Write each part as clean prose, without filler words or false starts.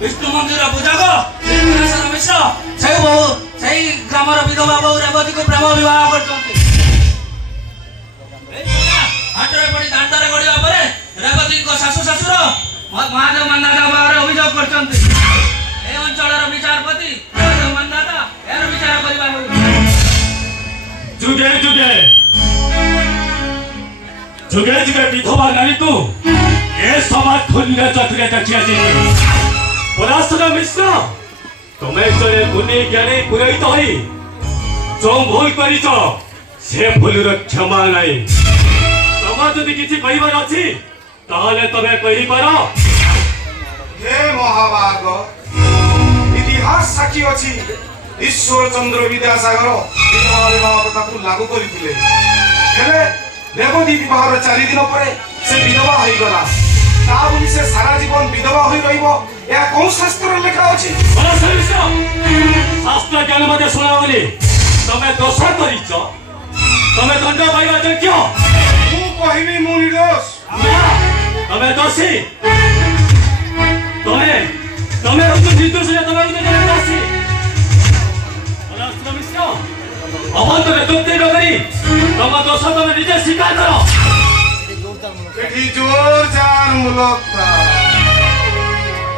विष्णु मंदिर बुझाग मिश्र से बहु से ग्रामर विधवा बहु रेवती को प्रेम विवाह हाटरे पड़ी दांडरे गड़िया परे रेवती को शाशु शशुर महादेव मंदाता बारे अभियोग करछन्ति ए अंचलर विचारपति महादेव मंदाता एर विचार करबा जुगे जुगे जुगे जुगे विधवा नारी तू ए समाज खुले चतुरे देखिया पराशर मिश्र तुम्हें जड़े गुणी ज्ञानी पुरोहित हो जो भूल कर से भूलर क्षमा नहीं तुम जदि किसी कहबार अच्छी ताहले तमे कहि पार हे महाभाग इतिहास साक्षी अछि ईश्वर चंद्र विद्यासागर विधवा विवाह प्रथा को लागू करथिले हेले रेवती विवाह 4 दिन परे से विधवा होई गला ता बोली से सारा जीवन विधवा होई रहिबो या कौन शास्त्र लिखा अछि पराशर मिश्र शास्त्र ज्ञान मते सुना बोली तमे दोष करिछ तमे दंड पाइबा योग्य मु कहिबी मु निर्दोष तमे दोषी तमे तमे निर्दोष तमे दोषी पराशर मिश्र अवंतरे दुख करी तम दोष तमे निजे स्वीकार करो एठी जोर जान मुलकता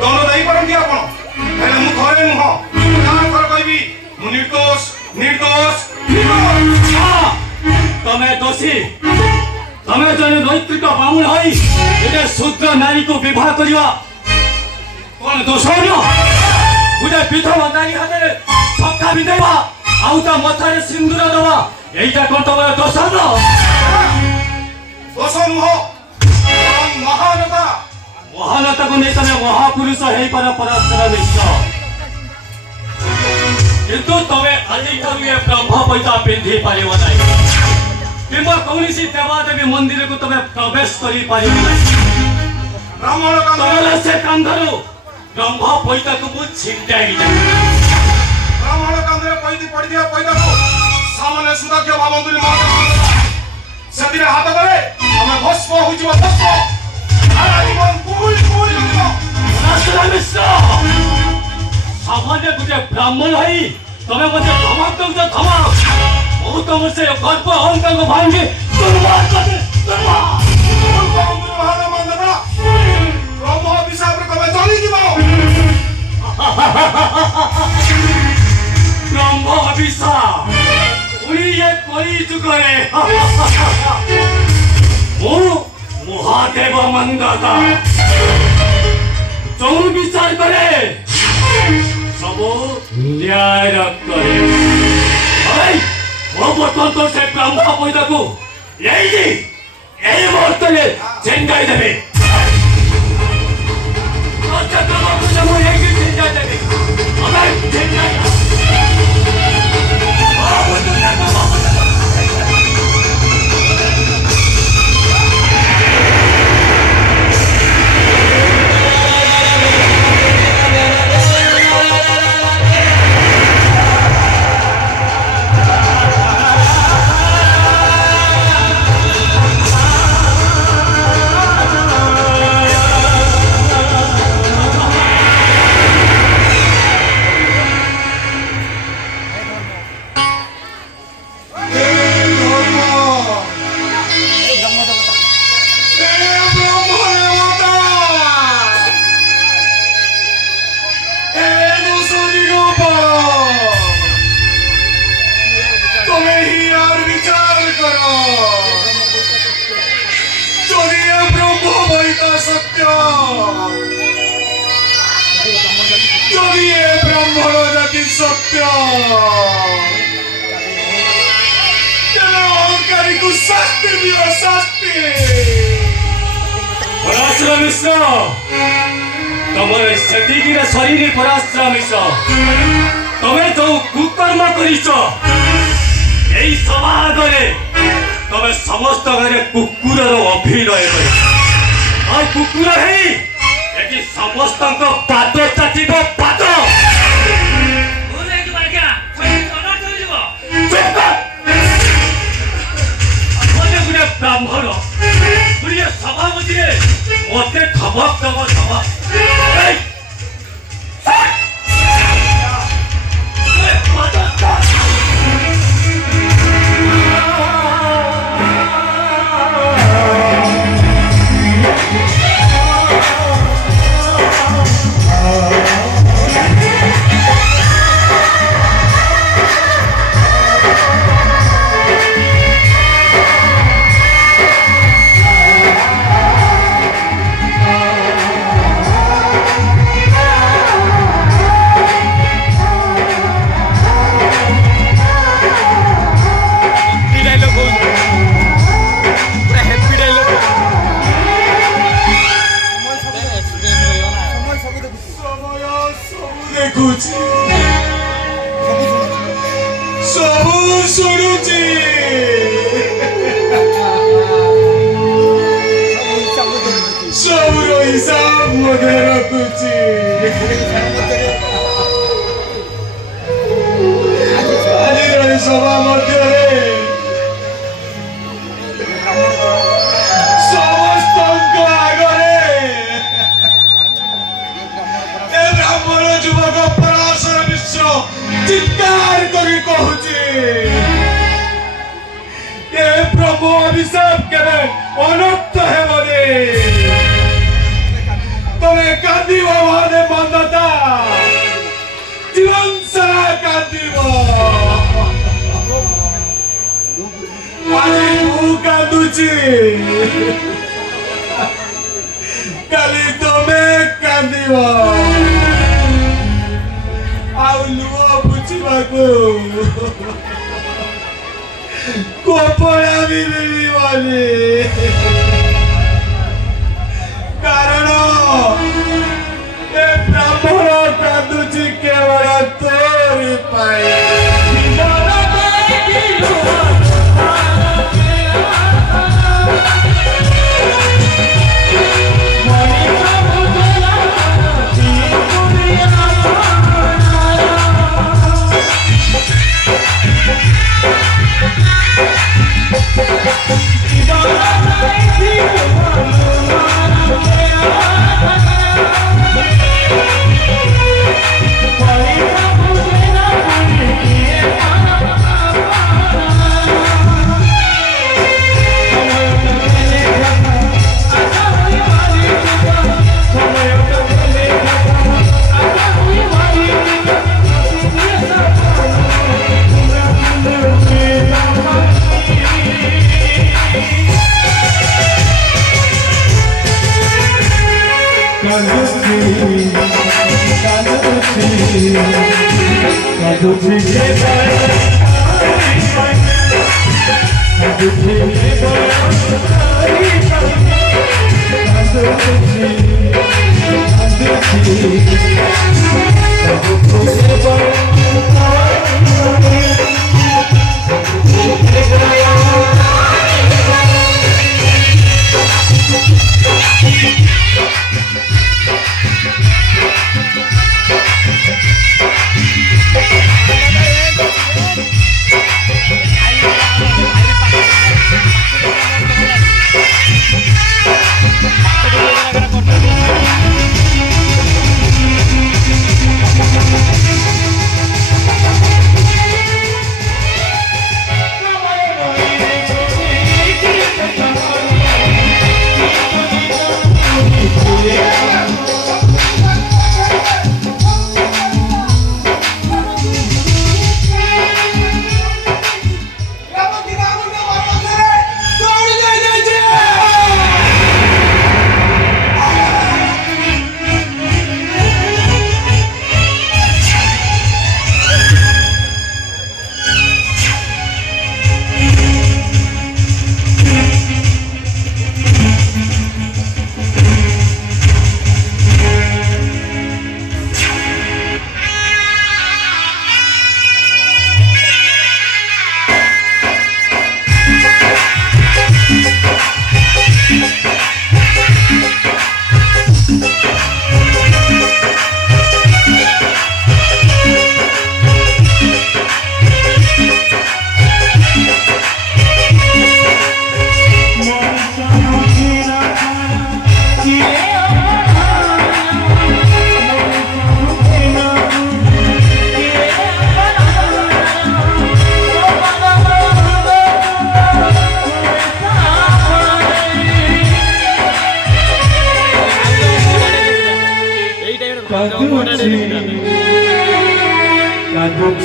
दोनों दई परंती आपण हेले मु थरे नुह ना थर कहबी मु निर्दोष निर्दोष तमे दोषी तमे जने नैतिक बामुण होई एते शूद्र नारी को विवाह करिवा कोन दोष न गुटे विधवा नारी हाथे छक्का बिंदेवा आउ ता मथारे सिंदूर दवा एइटा कोन तमे दोष न दोष नुह महानता महानता को नहीं तमे महापुरुष है पर पराशर मिश्र किंतु तमे आजि ठारु ए ब्रह्म पैसा पिंधि पारिबो नाही किंबा कौनसी देवादेवी मंदिर को तमे प्रवेश करि पारिबो नाही ब्राह्मण तमे से कांधरु ब्रह्म पैसा को मु छिंटाई जा ब्राह्मण कांधरे पैदी पड़ी दिया पैदा को सामने सुदाख्य भावंतुरी महादेव सेदिने हाथ करे हमें भस्म हो जीव भस्म सारा जीवन कुल कुल पराशर मिश्र सामान्य गुटे ब्राह्मण है तमे मते धमक दउछ धमक मु तुम से गर्व अहंकार को भांगे दुर्मार करे दुर्मार भावंतुरी महादेव मंदना ब्रह्म अभिशाप रे तमे जली जीव ब्रह्म अभिशाप उनी ये कोई जुगरे मु महादेव मंदाता जो विचार करे सब न्याय करे वो बर्तन तो से ब्रह्म पैदा को यही मुहूर्त में झेंगाई देवे सत्य যদি এ ব্রাহ্মণ জাতি সত্য অহংকারী শাস্তি দিও শাস্তি পরাশ্রম মিশ্র তোমার সেটিকিরে শরীরে পরাশ্রম মিশ্র তুমি তো কুকর্ম করিছ এই সমাজরে তুমি সমস্ত ঘরে কুকুরর অভিনয় কর আর কুকুর হেই এটি সমস্তଙ୍କ পাদ চাটিব পাদ ভুল হয়ে যাবে আজ্ঞা শরীর অনর্থ হয়ে যাব চুপ কর! আপনি গুণে ব্রাহ্মণ গুণিয়ে সভাপতিরে মতে ধমক দেব ধমক এই! ছাড়! এ পাদটা! ସମୟ ସବୁ ଦେଖୁଛି ସବୁ ଶୁଣୁଛି ସବୁର ହିସାବ ମଧ୍ୟ ରଖୁଛି ଆଜିର ଏ ସଭା ମଧ୍ୟରେ ସମସ୍ତଙ୍କ ଆଗରେ ଏ ବ୍ରାହ୍ମଣ ଯୁବକ ପରାଶର ମିଶ୍ର ଚିତ୍କାର କରି କହୁଛି ଏ ପ୍ରଭୁ ଅଭିଶାପ କେବେ ଅନର୍ଥ ହେବନି ତମେ କାନ୍ଦିବ ମାନେ ମନ୍ଦତା ଜୀବନ ସାରା କାନ୍ଦିବ ଆଜି ମୁଁ କାନ୍ଦୁଛି କାଲି ତମେ କାନ୍ଦିବ ଆଉ ଲୁହ ବୁଝିବାକୁ କପଡ଼ା ବି ମିଳିବନି କାରଣ ଏ ବ୍ରାହ୍ମଣ କାନ୍ଦୁଛି କେବଳ ତୋରି ପାଇଁ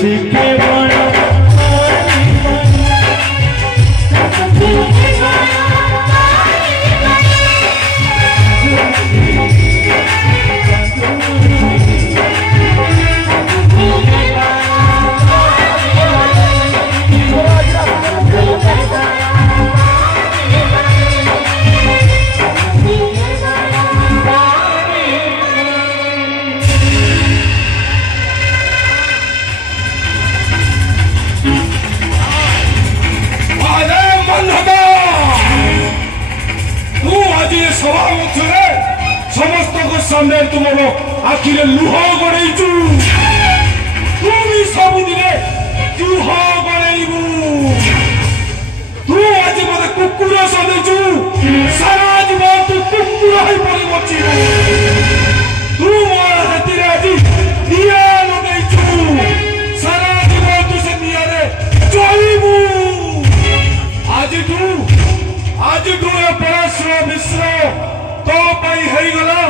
ଅଛି କେବଳ सामने तुमर आखिरे लुह गड़ेचु तुम सबुदिने लुह गड़ेबू तू आज मत कुकुर सदैचु सारा जीवन तू कुकुर होई पड़ी बचिबू तू मोर हाथीरे आज दिया लगेचु सारा जीवन तू से दिया रे चलिबू आज तू ए पराश्र मिश्र तो पाई हेई गला